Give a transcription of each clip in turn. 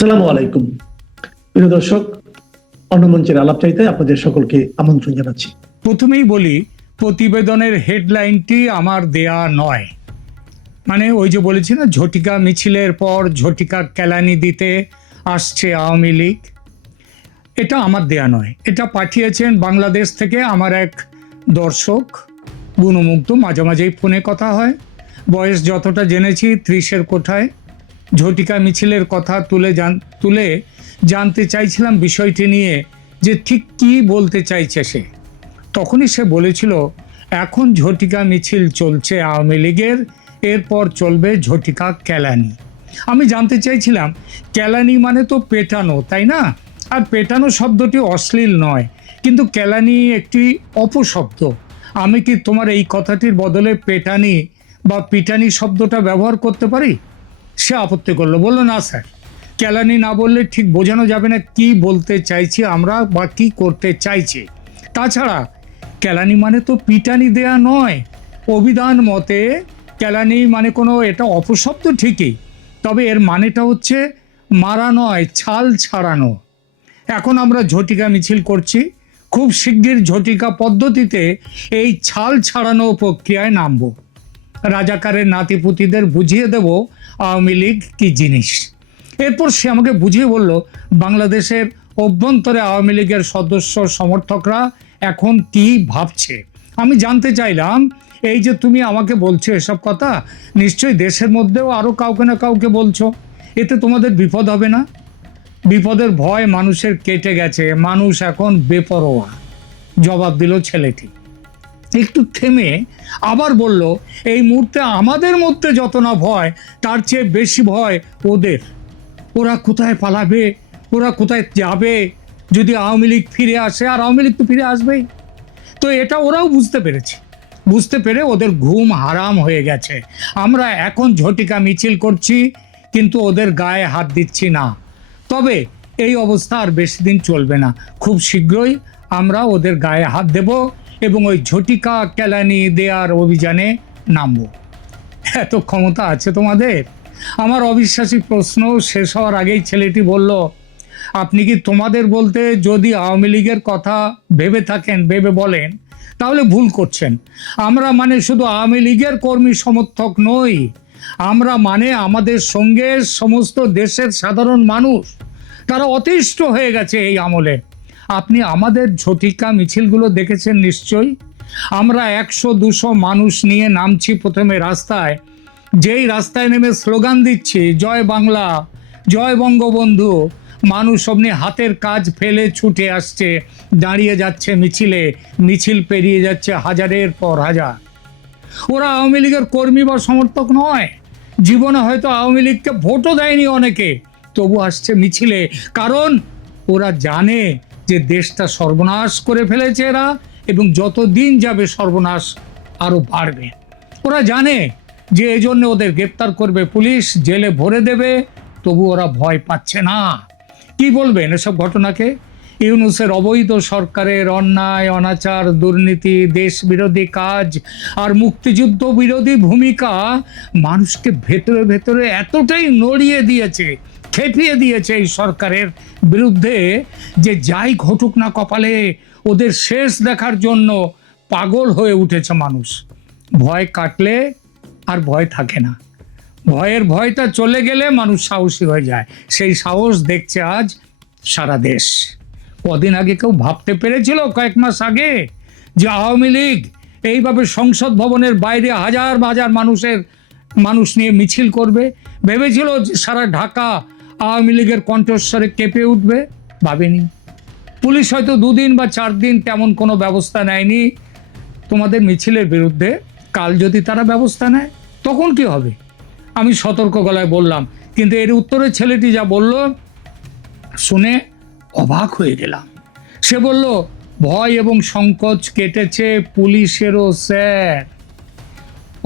আসসালামু আলাইকুম। প্রিয় দর্শক অন্য মঞ্চের আলাপ চাইতে আপনাদের সকলকে আমন্ত্রণ জানাচ্ছি। প্রথমেই বলি, প্রতিবেদনের হেডলাইনটি আমার দেয়া নয়। মানে ওই যে বলেছি না, ঝটিকা মিছিলের পর ঝটিকা কেলানি দিতে আসছে আওয়ামী লীগ। এটা আমার দেয়া নয়। এটা পাঠিয়েছেন বাংলাদেশ থেকে আমার এক দর্শক, গুণমুগ্ধ, মাঝে মাঝেই ফোনে কথা হয়। বয়স যতটা জেনেছি, ত্রিশের কোঠায়। ঝটিকা মিছিলের কথা তুলে জান, তুলে জানতে চাইছিলাম বিষয়টি নিয়ে যে ঠিক কী বলতে চাইছে সে। তখনই সে বলেছিল, এখন ঝটিকা মিছিল চলছে আওয়ামী লীগের, এরপর চলবে ঝটিকা কেলানি। আমি জানতে চাইছিলাম, কেলানি মানে তো পেটানো, তাই না? আর পেটানো শব্দটি অশ্লীল নয়, কিন্তু কেলানি একটি অপশব্দ। আমি কি তোমার এই কথাটির বদলে পেটানি বা পিটানি শব্দটা ব্যবহার করতে পারি? সে আপত্তি করল। বলল, না স্যার, কেলানি না বললে ঠিক বোঝানো যাবে না কি বলতে চাইছি আমরা বা কি করতে চাইছি। তাছাড়া, কেলানি মানে তো পিটানি দেয়া নয়। অভিধান মতে, কেলানি মানে কোনো এটা অপশব্দ ঠিকই, তবে এর মানেটা হচ্ছে মারা নয়, ছাল ছাড়ানো। এখন আমরা ঝটিকা মিছিল করছি। খুব শিগগির ঝটিকা পদ্ধতিতে এই ছাল ছাড়ানো প্রক্রিয়ায় নামবো। রাজাকারের নাতিপুতিদের বুঝিয়ে দেব আওয়ামী লীগ কি জিনিস? এরপর সে আমাকে বুঝিয়ে বলল, বাংলাদেশের অভ্যন্তরে আওয়ামী লীগের সদস্য সমর্থকরা এখন কি ভাবছে? আমি জানতে চাইলাম, এই যে তুমি আমাকে বলছো এসব কথা, নিশ্চয়ই দেশের মধ্যেও আরও কাউকে না কাউকে বলছো? এতে তোমাদের বিপদ হবে না? বিপদের ভয় মানুষের কেটে গেছে। মানুষ এখন বেপরোয়া। জবাব দিল ছেলেটি। একটু থেমে আবার বলল, এই মুহূর্তে আমাদের মধ্যে যত না ভয়, তার চেয়ে বেশি ভয় ওদের। ওরা কোথায় পালাবে? ওরা কোথায় যাবে? যদি আওয়ামী লীগ ফিরে আসে, আর আওয়ামী লীগ তো ফিরে আসবেই। তো এটা ওরাও বুঝতে পেরেছে। বুঝতে পেরে ওদের ঘুম হারাম হয়ে গেছে। আমরা এখন ঝটিকা মিছিল করছি, কিন্তু ওদের গায়ে হাত দিচ্ছি না। তবে এই অবস্থা আর বেশি দিন চলবে না। খুব শীঘ্রই আমরা ওদের গায়ে হাত দেব। এবং ওই ঝটিকা কেলানি দেওয়ার অভিযানে নামবো। এত ক্ষমতা আছে তোমাদের? আমার অবিশ্বাসী প্রশ্ন শেষ হওয়ার আগেই ছেলেটি বলল, আপনি কি তোমাদের বলতে যদি আওয়ামী লীগের কথা ভেবে থাকেন, ভেবে বলেন, তাহলে ভুল করছেন। আমরা মানে শুধু আওয়ামী লীগের কর্মী সমর্থক নই। আমরা মানে আমাদের সঙ্গে সমস্ত দেশের সাধারণ মানুষ। তারা অতিষ্ঠ হয়ে গেছে এই আমলে। আপনি আমাদের ঝটিকা মিছিলগুলো দেখেছেন নিশ্চয়ই? আমরা একশো, দুশো মানুষ নিয়ে নামছি প্রথমে রাস্তায়। যেই রাস্তায় নেমে স্লোগান দিচ্ছি, জয় বাংলা, জয় বঙ্গবন্ধু। মানুষ অমনি হাতের কাজ ফেলে ছুটে আসছে, দাঁড়িয়ে যাচ্ছে মিছিলে। মিছিল পেরিয়ে যাচ্ছে হাজারের পর হাজার। ওরা আওয়ামী লীগের কর্মী বা সমর্থক নয়। জীবনে হয়তো আওয়ামী লীগকে ভোটও দেয়নি অনেকে। তবু আসছে মিছিলে। কারণ ওরা জানে যে দেশটা সর্বনাশ করে ফেলেছে এরা এবং যত দিন যাবে সর্বনাশ আরও বাড়বে। ওরা জানে যে এই জন্য ওদের গ্রেপ্তার করবে পুলিশ, জেলে ভরে দেবে, তবু ওরা ভয় পাচ্ছে না। কি বলবেন এসব ঘটনাকে? ইউনুসের অবৈধ সরকারের অন্যায়, অনাচার, দুর্নীতি দেশ বিরোধী কাজ আর মুক্তিযুদ্ধ বিরোধী ভূমিকা মানুষকে ভেতরে ভেতরে এতটাই নড়িয়ে দিয়েছে খেপিয়ে দিয়েছে এই সরকারের বিরুদ্ধে যে যাই ঘটুক না কপালে, ওদের শেষ দেখার জন্য পাগল হয়ে উঠেছে মানুষ। ভয় কাটলে আর ভয় থাকে না। ভয়ের ভয়টা চলে গেলে মানুষ সাহসী হয়ে যায়। সেই সাহস দেখছে আজ সারা দেশ। কদিন আগে কেউ ভাবতে পেরেছিল কয়েক মাস আগে যে আওয়ামী লীগ এইভাবে সংসদ ভবনের বাইরে হাজার হাজার মানুষের, মানুষ নিয়ে মিছিল করবে। ভেবেছিল যে সারা ঢাকা আওয়ামী লীগের কণ্ঠস্বরে কেঁপে উঠবে? ভাবেনি। পুলিশ হয়তো দুদিন বা চার দিন তেমন কোনো ব্যবস্থা নেয়নি। তোমাদের মিছিলের বিরুদ্ধে কাল যদি তারা ব্যবস্থা নেয়, তখন কি হবে? আমি সতর্ক গলায় বললাম, কিন্তু এর উত্তরে ছেলেটি যা বলল, শুনে অবাক হয়ে গেলাম। সে বলল, ভয় এবং সংকোচ কেটেছে পুলিশেরও, স্যার।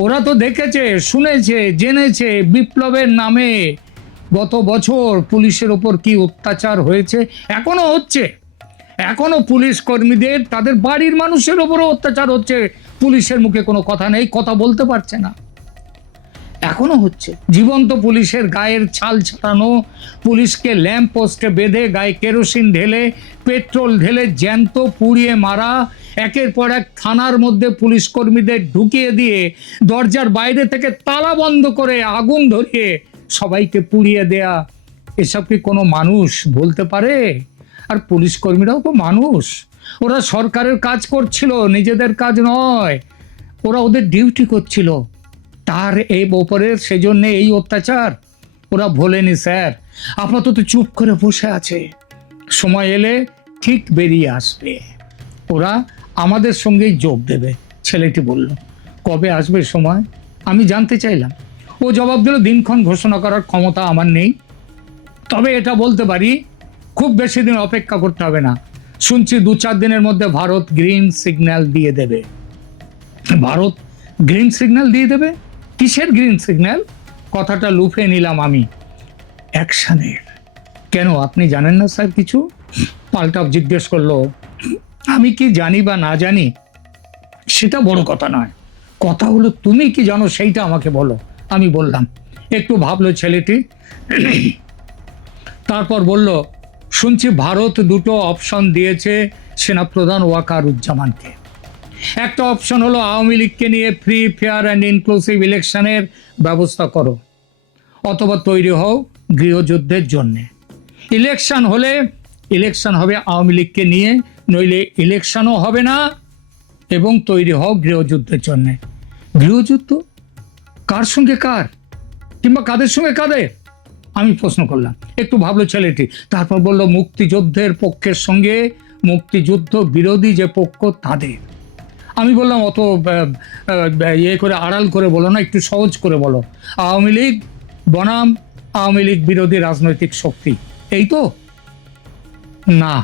ওরা তো দেখেছে, শুনেছে, জেনেছে, বিপ্লবের নামে। গত বছর পুলিশের ওপর কি অত্যাচার হয়েছে? এখনও হচ্ছে। এখনও পুলিশ কর্মীদের, তাদের বাড়ির মানুষের ওপরও অত্যাচার হচ্ছে। পুলিশের মুখে কোনো কথা নেই, কথা বলতে পারছে না। এখনও হচ্ছে। জীবন্ত পুলিশের গায়ের ছাল ছাড়ানো, পুলিশকে ল্যাম্প পোস্টে বেঁধে গায়ে কেরোসিন ঢেলে, পেট্রোল ঢেলে জ্যান্ত পুড়িয়ে মারা, একের পর এক থানার মধ্যে পুলিশ কর্মীদের ঢুকিয়ে দিয়ে দরজার বাইরে থেকে তালা বন্ধ করে আগুন ধরিয়ে সবাইকে পুড়িয়ে দেয়া, এসব কি কোনো মানুষ বলতে পারে? আর পুলিশ কর্মীরাও তো মানুষ। ওরা সরকারের কাজ করছিল, নিজেদের কাজ নয়। ওরা ওদের ডিউটি করছিল। তার এই ওপরে সেজন্য এই অত্যাচার। ওরা ভোলেনি, স্যার। আপাতত চুপ করে বসে আছে। সময় এলে ঠিক বেরিয়ে আসবে। ওরা আমাদের সঙ্গেই যোগ দেবে, ছেলেটি বলল। কবে আসবে সময়? আমি জানতে চাইলাম। ও জবাব দিল, দিনক্ষণ ঘোষণা করার ক্ষমতা আমার নেই। তবে এটা বলতে পারি, খুব বেশি দিন অপেক্ষা করতে হবে না। শুনছি দু চার দিনের মধ্যে ভারত গ্রিন সিগন্যাল দিয়ে দেবে। ভারত গ্রিন সিগন্যাল দিয়ে দেবে? কিসের গ্রিন সিগন্যাল? কথাটা লুফে নিলাম আমি। অ্যাকশনের। কেন, আপনি জানেন না স্যার কিছু? পাল্টা জিজ্ঞেস করল, আমি কি জানি বা না জানি? সেটা বড় কথা নয়। কথা হলো, তুমি কি জানো? সেইটা আমাকে বলো। আমি বললাম। একটু ভাবলো ছেলেটি। তারপর বলল, শুনছি ভারত দুটো অপশন দিয়েছে সেনাপ্রধান ওয়াকারুজ্জামানকে। একটা অপশন হলো আওয়ামী লীগকে নিয়ে ফ্রি ফেয়ার অ্যান্ড ইনক্লুসিভ ইলেকশনের ব্যবস্থা করো, অথবা তৈরি হও গৃহযুদ্ধের জন্যে। ইলেকশন হলে ইলেকশন হবে আওয়ামী লীগকে নিয়ে, নইলে ইলেকশনও হবে না, এবং তৈরি হও গৃহযুদ্ধের জন্যে। গৃহযুদ্ধ? কার সঙ্গে কার? কিংবা কাদের সঙ্গে কাদের? আমি প্রশ্ন করলাম। একটু ভাবলো ছেলেটি। তারপর বলল, মুক্তিযুদ্ধের পক্ষের সঙ্গে মুক্তিযুদ্ধ বিরোধী যে পক্ষ, তাদের। আমি বললাম, অত ইয়ে করে, আড়াল করে বলো না, একটু সহজ করে বলো। আওয়ামী লীগ বনাম, আওয়ামী লীগ বিরোধী রাজনৈতিক শক্তি। এই তো? না,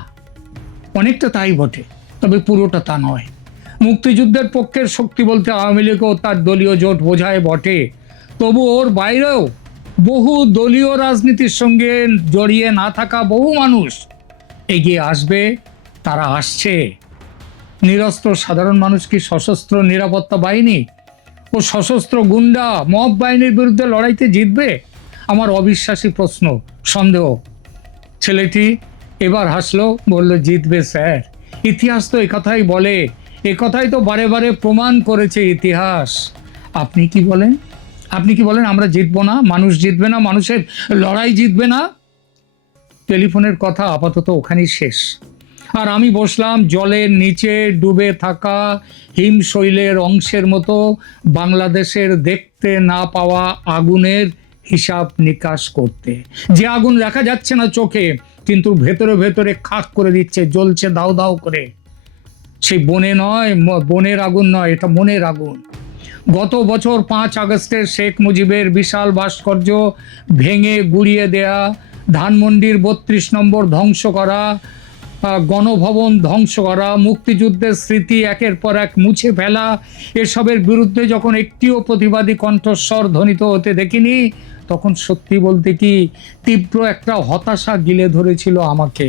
অনেকটা তাই বটে, তবে পুরোটা তা নয়। মুক্তিযুদ্ধের পক্ষের শক্তি বলতে আওয়ামী লীগও তার দলীয় জোট বোঝায় বটে। তবু ওর বাইরেও বহু দলীয় রাজনীতির সঙ্গে জড়িয়ে না থাকা বহু মানুষ এগিয়ে আসবে, তারা আসছে। নিরস্ত্র সাধারণ মানুষ কি সশস্ত্র নিরাপত্তা বাহিনী ও সশস্ত্র গুন্ডা মব বাহিনীর বিরুদ্ধে লড়াইতে জিতবে? আমার অবিশ্বাসী প্রশ্ন, সন্দেহ। ছেলেটি এবার হাসলো, বলল, জিতবে, স্যার। ইতিহাস তো একথাই বলে একথাই তো বারে বারে প্রমাণ করেছে ইতিহাস। আপনি কি বলেন? আপনি কি বলেন আমরা জিতবো না? মানুষ জিতবে না? মানুষের লড়াই জিতবে না? টেলিফোনের কথা আপাতত ওখানেই শেষ। আর আমি বসলাম জলের নিচে ডুবে থাকা হিমশৈলের অংশের মতো বাংলাদেশের দেখতে না পাওয়া আগুনের হিসাব নিকাশ করতে। যে আগুন দেখা যাচ্ছে না চোখে, কিন্তু ভেতরে ভেতরে খাক করে দিচ্ছে, জ্বলছে, দাও দাও করে। সেই বনে নয় বনের আগুন নয়, এটা মনের আগুন। গত বছর পাঁচ আগস্টের শেখ মুজিবের বিশাল ভাস্কর্য ভেঙে গুড়িয়ে দেয়া, ধানমন্ডির বত্রিশ নম্বর ধ্বংস করা গণভবন ধ্বংস করা, মুক্তিযুদ্ধের স্মৃতি একের পর এক মুছে ফেলা, এসবের বিরুদ্ধে যখন একটিও প্রতিবাদী কণ্ঠস্বর ধ্বনিত হতে দেখিনি, তখন সত্যি বলতে কি তীব্র একটা হতাশা গিলে ধরেছিল আমাকে।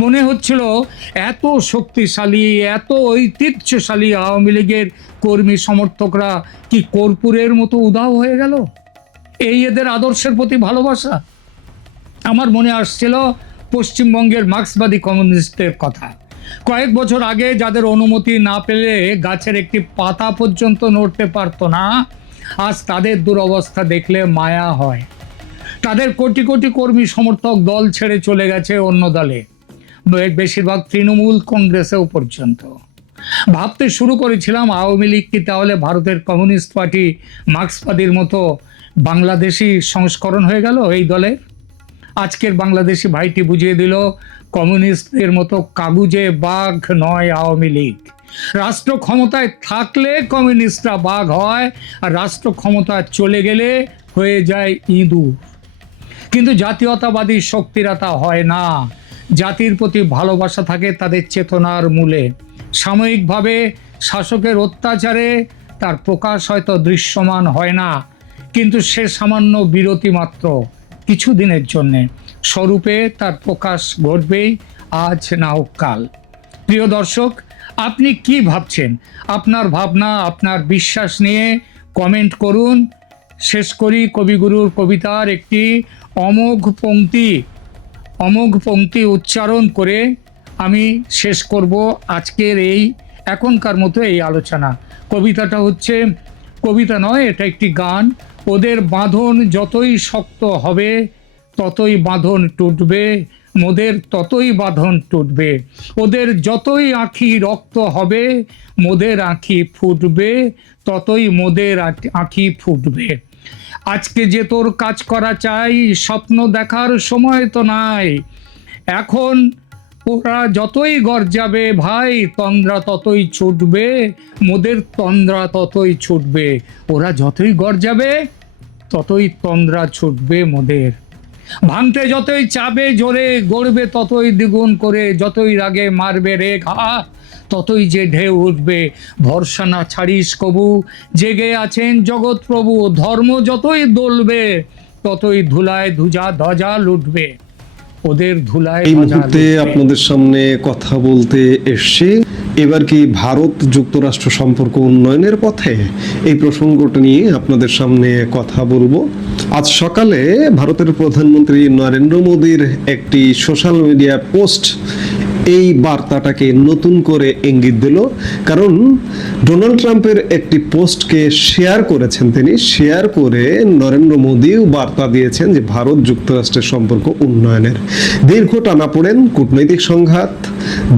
মনে হচ্ছিল এত শক্তিশালী, এত ঐতিহ্যশালী আওয়ামী লীগের কর্মী সমর্থকরা কি কর্পূরের মতো উদাও হয়ে গেল? এই এদের আদর্শের প্রতি ভালোবাসা? আমার মনে আসছিল পশ্চিমবঙ্গের মার্ক্সবাদী কমিউনিস্টের কথা। কয়েক বছর আগে যাদের অনুমতি না পেলে গাছের একটি পাতা পর্যন্ত নড়তে পারতো না, আজ তাদের দুরবস্থা দেখলে মায়া হয়। তাদের কোটি কোটি কর্মী সমর্থক দল ছেড়ে চলে গেছে অন্য দলে। বেশিরভাগ তৃণমূল কংগ্রেসেও পর্যন্ত ভাবতে শুরু করেছিলাম, আওয়ামী লীগ কি তাহলে ভারতের কমিউনিস্ট পার্টি মার্ক্সবাদীর মতো বাংলাদেশি সংস্করণ হয়ে গেল এই দলের? আজকের বাংলাদেশি ভাইটি বুঝিয়ে দিল, কমিউনিস্টদের মতো কাগুজে বাঘ নয় আওয়ামী লীগ। রাষ্ট্র ক্ষমতায় থাকলে কমিউনিস্টরা বাঘ হয়, আর রাষ্ট্র ক্ষমতায় চলে গেলে হয়ে যায় ইঁদুর। কিন্তু জাতীয়তাবাদী শক্তিরা তা হয় না। জাতির প্রতি ভালোবাসা থাকে তাদের চেতনার মূলে। সাময়িকভাবে শাসকের অত্যাচারে তার প্রকাশ হয়তো দৃশ্যমান হয় না, কিন্তু সে সামান্য বিরতি মাত্র কিছুদিনের জন্যে। স্বরূপে তার প্রকাশ ঘটবেই আজ না হোক কাল। প্রিয় দর্শক, আপনি কি ভাবছেন? আপনার ভাবনা, আপনার বিশ্বাস নিয়ে কমেন্ট করুন। শেষ করি কবিগুরুর কবিতার একটি অমোঘ পংক্তি অমোঘ পঙ্ক্তি উচ্চারণ করে আমি শেষ করব আজকের এই এখনকার মতো এই আলোচনা। কবিতাটা হচ্ছে, কবিতা নয়, এটা একটি গান। ওদের বাঁধন যতই শক্ত হবে, ততই বাঁধন টুটবে। মোদের ততই বাঁধন টুটবে। ওদের যতই আঁখি রক্ত হবে, মোদের আঁখি ফুটবে। ততই মোদের আঁখি ফুটবে। আজকে যে তোর কাজ করা চাই, স্বপ্ন দেখার সময় তো নাই। এখন ওরা যতই গর্জাবে, ভাই, তন্দ্রা ততই ছুটবে, মোদের তন্দ্রা ততই ছুটবে। ওরা যতই গর্জাবে, ততই তন্দ্রা ছুটবে মোদের। ভাঙতে যতই চাবে, জোরে গড়বে ততই দ্বিগুণ করে, যতই রাগে মারবে রে ঘা ততই যে ঢেউ উঠবে ভরসা না ছাড়িস কবু। জেগে আছেন জগৎ প্রভু ধর্ম যতই দলবে ততই ধুলায় ধুজা ধ্বজা লুটবে। ওদের ধুলায় এই মুহূর্তে আপনাদের সামনে কথা বলতে এসছি। এবার কি ভারত যুক্তরাষ্ট্র সম্পর্ক উন্নয়নের পথে? এই প্রসঙ্গটা নিয়ে আপনাদের সামনে কথা বলব। আজ সকালে ভারতের প্রধানমন্ত্রী নরেন্দ্র মোদীর একটি সোশ্যাল মিডিয়া পোস্ট এই বার্তাটাকে নতুন করে ইঙ্গিত দিল। কারণ ডোনাল্ড ট্রাম্পের একটি পোস্টকে শেয়ার করেছেন তিনি। শেয়ার করে নরেন্দ্র মোদীও বার্তা দিয়েছেন যে ভারত যুক্তরাষ্ট্রের সম্পর্ক উন্নয়নের। দীর্ঘ টানাপোড়েন কূটনৈতিক সংঘাত,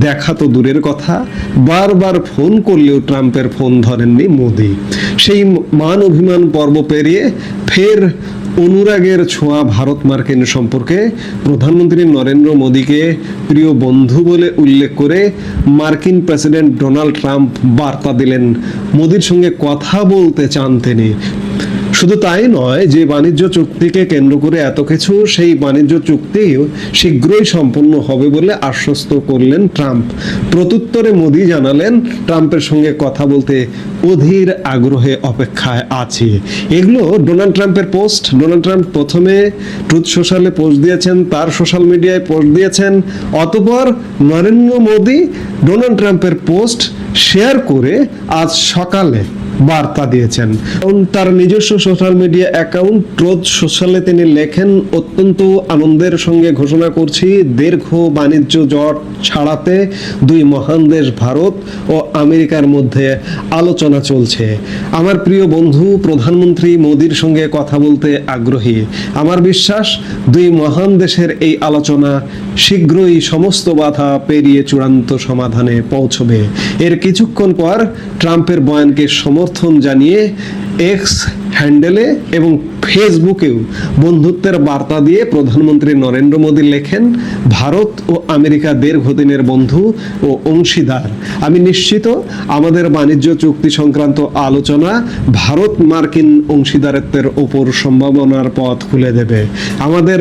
দেখা তো দূরের কথা। বারবার ফোন করলেও ট্রাম্পের ফোন ধরেননি মোদী। সেই মান অভিমান পর্ব পেরিয়ে ফের অনুরাগের ছোঁয়া ভারত মার্কিন সম্পর্কে প্রধানমন্ত্রী নরেন্দ্র মোদীকে প্রিয় বন্ধু বলে উল্লেখ করে মার্কিন প্রেসিডেন্ট ডোনাল্ড ট্রাম্প বার্তা দিলেন। মোদীর সঙ্গে কথা বলতে চান তিনি। শুধু তাই নয়, যে বাণিজ্য চুক্তিকে কেন্দ্র করে এত কিছু, সেই বাণিজ্য চুক্তিও শীঘ্রই সম্পন্ন হবে বলে আশ্বস্ত করলেন ট্রাম্প। প্রত্যুত্তরে মোদি জানালেন, ট্রাম্পের সঙ্গে কথা বলতে অধীর আগ্রহে অপেক্ষায় আছে। এগুলো ডোনাল্ড ট্রাম্পের পোস্ট। ডোনাল্ড ট্রাম্প প্রথমে ট্রুথ সোশ্যালে পোস্ট দিয়েছেন, তার সোশ্যাল মিডিয়ায় পোস্ট দিয়েছেন। অতপর নরেন্দ্র মোদী ডোনাল্ড ট্রাম্পের পোস্ট শেয়ার করে আজ সকালে বার্তা দিয়েছেন। তার নিজস্ব সোশ্যাল মিডিয়া অ্যাকাউন্ট ট্রোথ সোশ্যালে তিনি লেখেন, অত্যন্ত আনন্দের সঙ্গে ঘোষণা করছি, দীর্ঘ বাণিজ্য জট ছাড়াতে দুই মহান দেশ ভারত ও আমেরিকার মধ্যে আলোচনা চলছে। আমার প্রিয় বন্ধু, প্রধানমন্ত্রী মোদির সঙ্গে কথা বলতে আগ্রহী। আমার বিশ্বাস, দুই মহান দেশের এই আলোচনা শীঘ্রই সমস্ত বাধা পেরিয়ে চূড়ান্ত সমাধানে পৌঁছবে। এর কিছুক্ষণ পর ট্রাম্পের বয়ানকে সমর্থন জানিয়ে এক্স হ্যান্ডেলে এবং ফেসবুকেও বন্ধুত্বের বার্তা দিয়ে প্রধানমন্ত্রী নরেন্দ্র মোদী লেখেন, ভারত ও আমেরিকা দীর্ঘদিনের বন্ধু ও অংশীদার। আমি নিশ্চিত আমাদের বাণিজ্য চুক্তি সংক্রান্ত আলোচনা ভারত মার্কিন অংশীদারত্বের ওপর সম্ভাবনার পথ খুলে দেবে। আমাদের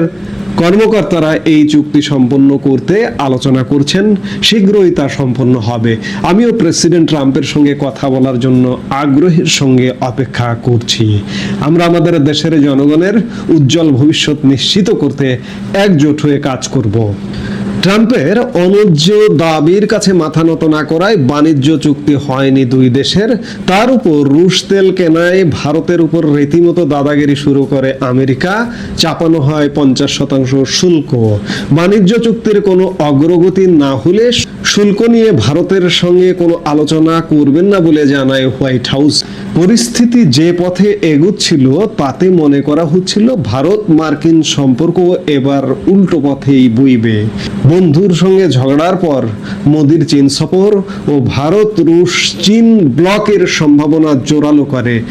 কর্মকর্তারা এই চুক্তি সম্পন্ন করতে আলোচনা করছেন। শীঘ্রই তা সম্পন্ন হবে। আমিও প্রেসিডেন্ট ট্রাম্পের সঙ্গে কথা বলার জন্য আগ্রহের সঙ্গে অপেক্ষা করছি। আমরা আমাদের দেশের জনগণের উজ্জ্বল ভবিষ্যৎ নিশ্চিত করতে একজোট হয়ে কাজ করব। ট্রাম্পের অনুজ্জ দাবির কাছে মাথা নত না করায় বাণিজ্য চুক্তি হয়নি দুই দেশের। তার উপর রুশ তেল কেনায় ভারতের উপর রীতিমতো দাদাগিরি শুরু করে আমেরিকা। চাপানো হয় পঞ্চাশ শতাংশ শুল্ক। বাণিজ্য চুক্তির কোনো অগ্রগতি না হলে শুল্ক নিয়ে ভারতের সঙ্গে কোনো আলোচনা করবেন না বলে জানায় হোয়াইট হাউস। পরিস্থিতি যে পথে এগুচ্ছিল, তাতে মনে করা হচ্ছিল ভারত মার্কিন সম্পর্ক এবার উল্টো পথেই বইবে। বন্ধুর সঙ্গে ঝগড়ার পর মোদির চীন সফর ও ভারত রুশ চীন ব্লকের সম্ভাবনা জোরালো করে।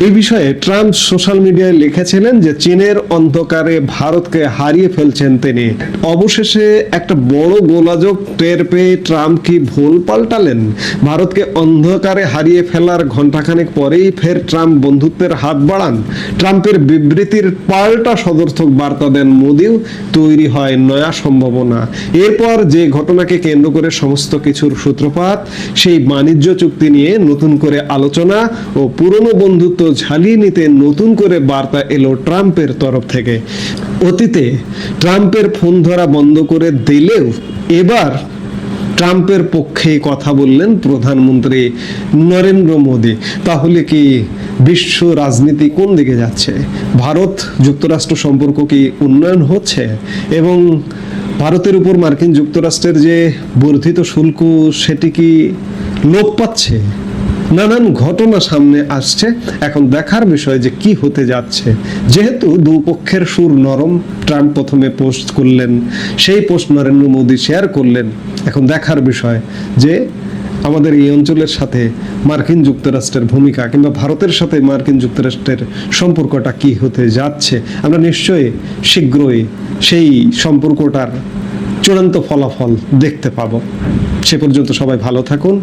এই বিষয়ে ট্রাম্প সোশ্যাল মিডিয়ায় লিখেছিলেন যে চীনের অন্ধকারে ভারতকে হারিয়ে ফেলছেন তিনি। অবশেষে একটা বড় গোলাযোগ টের পেয়ে ট্রাম্প কি ভুল পাল্টালেন? ভারতকে অন্ধকারে হারিয়ে ফেলার ঘন্টাখানেক পরেই ফের ট্রাম্প বন্ধুত্বের হাত বাড়ান। ট্রাম্পের বিবৃতির পাল্টা সদর্থক বার্তা দেন মোদিও, তৈরি হয় নয়া সম্ভাবনা। এরপর যে ঘটনাকে কেন্দ্র করে সমস্ত কিছুর সূত্রপাত, সেই বাণিজ্য চুক্তি নিয়ে নতুন করে আলোচনা ও পুরনো বন্ধুত্ব ঝালিয়ে নিতে নতুন করে বার্তা এলো ট্রাম্পের তরফ থেকে। অতীতে ট্রাম্পের ফোন ধরা বন্ধ করে দিলেও এবার ট্রাম্পের পক্ষে কথা বললেন প্রধানমন্ত্রী নরেন্দ্র মোদী। তাহলে কি বিশ্ব রাজনীতি কোন দিকে যাচ্ছে? ভারত যুক্তরাষ্ট্র সম্পর্ক কি উন্নয়ন হচ্ছে? এবং ভারতের উপর মার্কিন যুক্তরাষ্ট্রের যে বর্ধিত শুল্ক, সেটি কি লোপ পাচ্ছে? নানান ঘটনা সামনে আসছে। এখন দেখার বিষয় যে কি হতে যাচ্ছে। যেহেতু দুপক্ষের সুর নরম, ট্রাম্প প্রথমে পোস্ট করলেন, সেই পোস্ট নরেন্দ্র মোদী শেয়ার করলেন। এখন দেখার বিষয় যে আমাদের এই অঞ্চলের সাথে মার্কিন যুক্তরাষ্ট্রের ভূমিকা কিংবা ভারতের সাথে মার্কিন যুক্তরাষ্ট্রের সম্পর্কটা কি হতে যাচ্ছে, আমরা নিশ্চয়ই শীঘ্রই সেই সম্পর্কটার চূড়ান্ত ফলাফল দেখতে পাব। সে পর্যন্ত সবাই ভালো থাকুন।